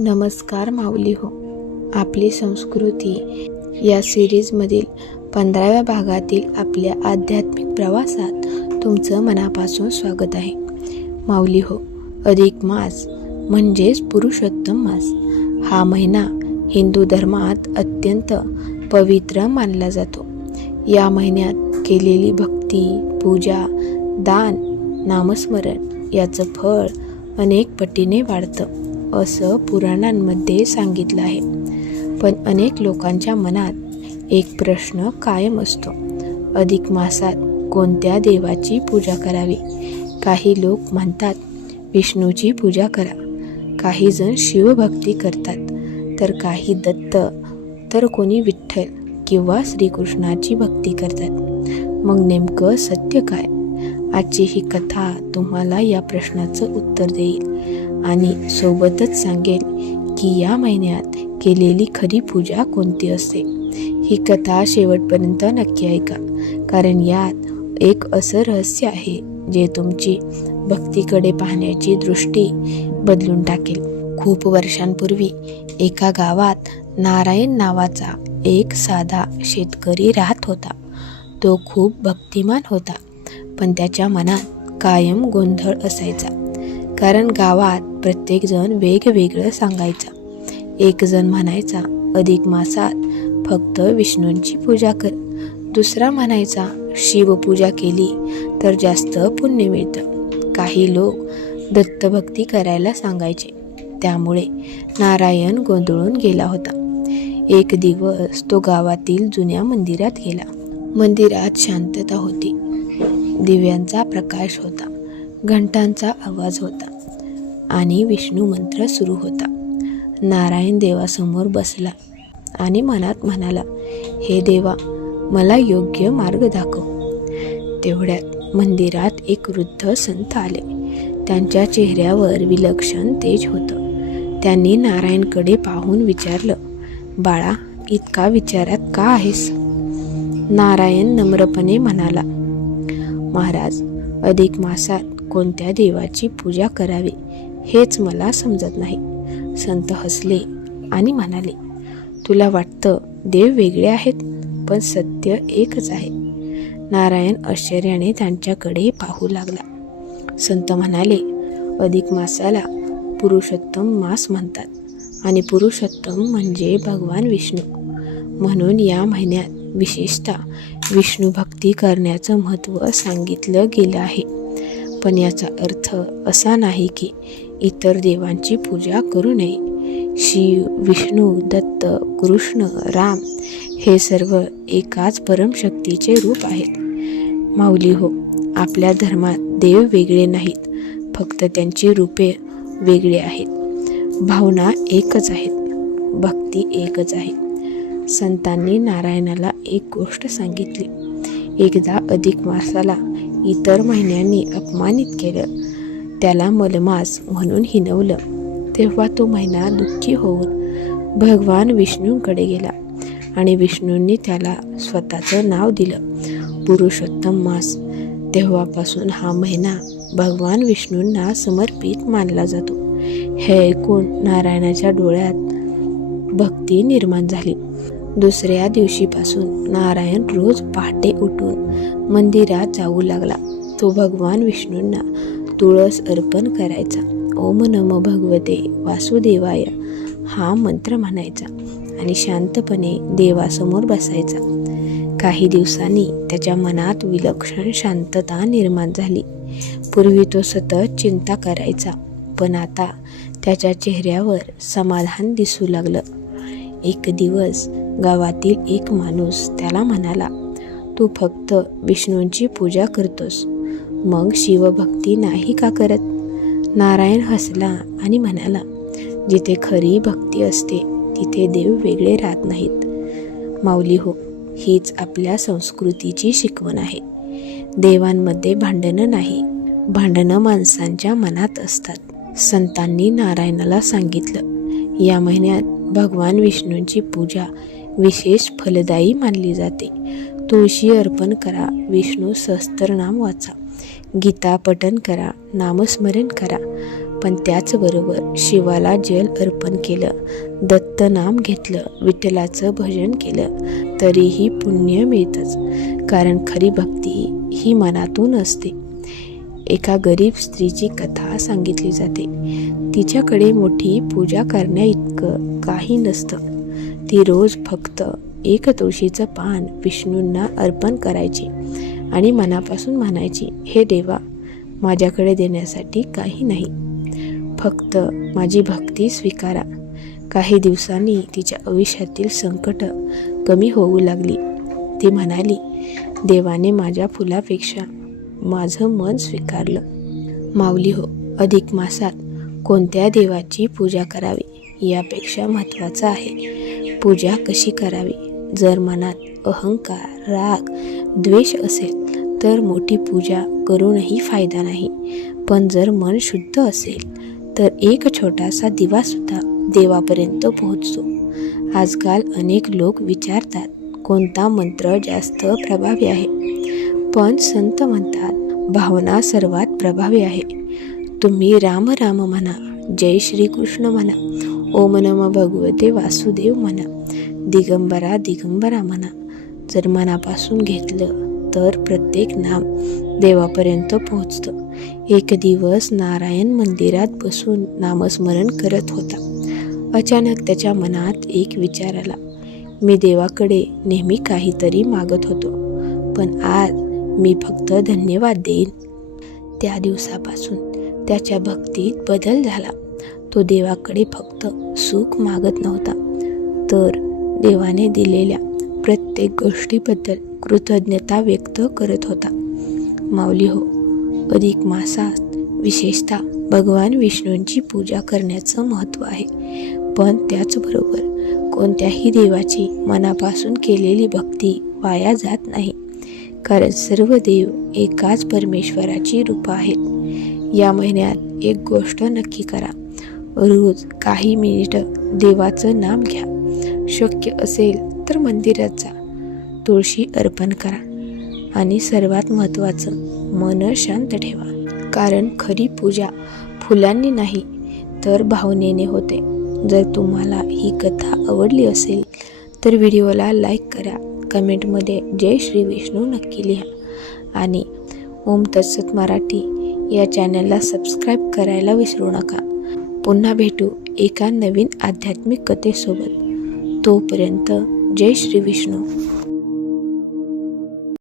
नमस्कार माऊली हो. आपली संस्कृती या सिरीजमधील 15व्या भागातील आपल्या आध्यात्मिक प्रवासात तुमचं मनापासून स्वागत आहे. माऊली हो, अधिक मास म्हणजेच पुरुषोत्तम मास हा महिना हिंदू धर्मात अत्यंत पवित्र मानला जातो. या महिन्यात केलेली भक्ती, पूजा, दान, नामस्मरण याचं फळ अनेक पटीने वाढतं असं पुराणांमध्ये सांगितलं आहे. पण अनेक लोकांच्या मनात एक प्रश्न कायम असतो, अधिक मासात कोणत्या देवाची पूजा करावी? काही लोक म्हणतात विष्णूची पूजा करा, काही जण शिवभक्ती करतात, तर काही दत्त, तर कोणी विठ्ठल किंवा श्रीकृष्णाची भक्ती करतात. मग नेमकं सत्य काय? आजची ही कथा तुम्हाला या प्रश्नाचं उत्तर देईल आणि सोबतच सांगेल की या महिन्यात केलेली खरी पूजा कोणती असते. ही कथा शेवटपर्यंत नक्की ऐका, कारण यात एक असं रहस्य आहे जे तुमची भक्तीकडे पाहण्याची दृष्टी बदलून टाकेल. खूप वर्षांपूर्वी एका गावात नारायण नावाचा एक साधा शेतकरी राहत होता. तो खूप भक्तिमान होता, पण त्याच्या मनात कायम गोंधळ असायचा. कारण गावात प्रत्येकजण वेगवेगळं सांगायचा. एक जण म्हणायचा अधिक मासात फक्त विष्णूंची पूजा कर, दुसरा म्हणायचा शिवपूजा केली तर जास्त पुण्य मिळतं. काही लोक दत्तभक्ती करायला सांगायचे. त्यामुळे नारायण गोंधळून गेला होता. एक दिवस तो गावातील जुन्या मंदिरात गेला. मंदिरात शांतता होती. दिव्यांचा प्रकाश होता, घंटांचा आवाज होता आणि विष्णू मंत्र सुरू होता. नारायण देवासमोर बसला आणि मनात म्हणाला, हे देवा, मला योग्य मार्ग दाखव. तेवढ्यात मंदिरात एक वृद्ध संत आले. त्यांच्या चेहऱ्यावर विलक्षण तेज होतं. त्यांनी नारायणकडे पाहून विचारलं, बाळा, इतका विचारात का आहेस? नारायण नम्रपणे म्हणाला, महाराज, अधिक मासात कोणत्या देवाची पूजा करावी हेच मला समजत नाही. संत हसले आणि म्हणाले, तुला वाटतं देव वेगळे आहेत, पण सत्य एकच आहे. नारायण आश्चर्याने त्यांच्याकडे पाहू लागला. संत म्हणाले, अधिक मासाला पुरुषोत्तम मास म्हणतात आणि पुरुषोत्तम म्हणजे भगवान विष्णू. म्हणून या महिन्यात विशेषतः विष्णू भक्ती करण्याचं महत्त्व सांगितलं गेलं आहे. पण याचा अर्थ असा नाही की इतर देवांची पूजा करू नये. शिव, विष्णू, दत्त, कृष्ण, राम हे सर्व एकाच परमशक्तीचे रूप आहेत. माऊली हो, आपल्या धर्मात देव वेगळे नाहीत, फक्त त्यांची रूपे वेगळी आहेत. भावना एकच आहेत, भक्ती एकच आहे. संतांनी नारायणाला एक गोष्ट सांगितली. एकदा अधिक मासाला इतर महिन्यांनी अपमानित केलं, त्याला मलमास म्हणून हिणवलं. तेव्हा तो महिना दुःखी होऊन भगवान विष्णूंकडे गेला आणि विष्णूंनी त्याला स्वतःचं नाव दिलं, पुरुषोत्तम मास. तेव्हापासून हा महिना भगवान विष्णूंना समर्पित मानला जातो. हे ऐकून नारायणाच्या डोळ्यात भक्ती निर्माण झाली. दुसऱ्या दिवशीपासून नारायण रोज पहाटे उठून मंदिरात जाऊ लागला. तो भगवान विष्णूंना तुळस अर्पण करायचा. ओम नमो भगवते वासुदेवाय हा मंत्र म्हणायचा आणि शांतपणे देवासमोर बसायचा. काही दिवसांनी त्याच्या मनात विलक्षण शांतता निर्माण झाली. पूर्वी तो सतत चिंता करायचा, पण आता त्याच्या चेहऱ्यावर समाधान दिसू लागलं. एक दिवस गावातील एक माणूस त्याला म्हणाला, तू फक्त विष्णूंची पूजा करतोस, मग शिवभक्ती नाही का करत? नारायण हसला आणि म्हणाला, जिथे खरी भक्ती असते तिथे देव वेगळे राहत नाहीत. माऊली हो, हीच आपल्या संस्कृतीची शिकवण आहे. देवांमध्ये भांडणं नाही, भांडणं माणसांच्या मनात असतात. संतांनी नारायणाला सांगितलं, या महिन्यात भगवान विष्णूंची पूजा विशेष फलदायी मानली जाते. तुळशी अर्पण करा, विष्णू सहस्त्रनाम वाचा, गीता पठण करा, नामस्मरण करा, पण त्याचबरोबर शिवाला जल अर्पण केलं, दत्त नाम घेतलं, विठ्ठलाचं भजन केलं तरीही पुण्य मिळतंच. कारण खरी भक्ती ही मनातून असते. एका गरीब स्त्रीची कथा सांगितली जाते. तिच्याकडे मोठी पूजा करण्याइतकं काही नसतं. ती रोज फक्त एक तुळशीचं पान विष्णूंना अर्पण करायची आणि मनापासून म्हणायची, हे देवा, माझ्याकडे देण्यासाठी काही नाही, फक्त माझी भक्ती स्वीकारा. काही दिवसांनी तिच्या आयुष्यातील संकट कमी होऊ लागली. ती म्हणाली, देवाने माझ्या फुलापेक्षा माझं मन स्वीकारलं. माऊली हो, अधिक मासात कोणत्या देवाची पूजा करावी यापेक्षा महत्त्वाचं आहे पूजा कशी करावी. जर मनात अहंकार, राग, द्वेष असेल तर मोठी पूजा करूनही फायदा नाही. पण जर मन शुद्ध असेल तर एक छोटासा दिवासुद्धा देवापर्यंत पोहोचतो. आजकाल अनेक लोक विचारतात, कोणता मंत्र जास्त प्रभावी आहे? पण संत म्हणतात, भावना सर्वात प्रभावी आहे. तुम्ही राम राम म्हणा, जय श्रीकृष्ण म्हणा, ओम नमः भगवते वासुदेव म्हणा, दिगंबरा दिगंबरा म्हणा. जर मनापासून घेतलं तर प्रत्येक नाम देवापर्यंत पोहोचतं. एक दिवस नारायण मंदिरात बसून नामस्मरण करत होता. अचानक त्याच्या मनात एक विचार आला. मी देवाकडे नेहमी काहीतरी मागत होतो, पण आज मी फक्त धन्यवाद देईन. त्या दिवसापासून त्याच्या भक्तीत बदल झाला. तो देवाकडे फक्त सुख मागत नव्हता, तर देवाने दिलेल्या प्रत्येक गोष्टीबद्दल कृतज्ञता व्यक्त करत होता. माऊली हो, अधिक मासात विशेषतः भगवान विष्णूंची पूजा करण्याचं महत्त्व आहे. पण त्याचबरोबर कोणत्याही देवाची मनापासून केलेली भक्ती वाया जात नाही. कारण सर्व देव एकाच परमेश्वराची रूपं आहेत. या महिन्यात एक गोष्ट नक्की करा, रोज काही मिनिटं देवाचं नाम घ्या. शक्य असेल तर मंदिरात जा, तुळशी अर्पण करा आणि सर्वात महत्त्वाचं, मन शांत ठेवा. कारण खरी पूजा फुलांनी नाही तर भावनेने होते. जर तुम्हाला ही कथा आवडली असेल तर व्हिडिओला लाईक करा, कमेंटमध्ये जय श्री विष्णू नक्की लिहा आणि ओम तत्सत मराठी या चॅनलला सबस्क्राईब करायला विसरू नका. पुन्हा भेटू एका नवीन आध्यात्मिक कथेसोबत. तोपर्यंत जय श्री विष्णू.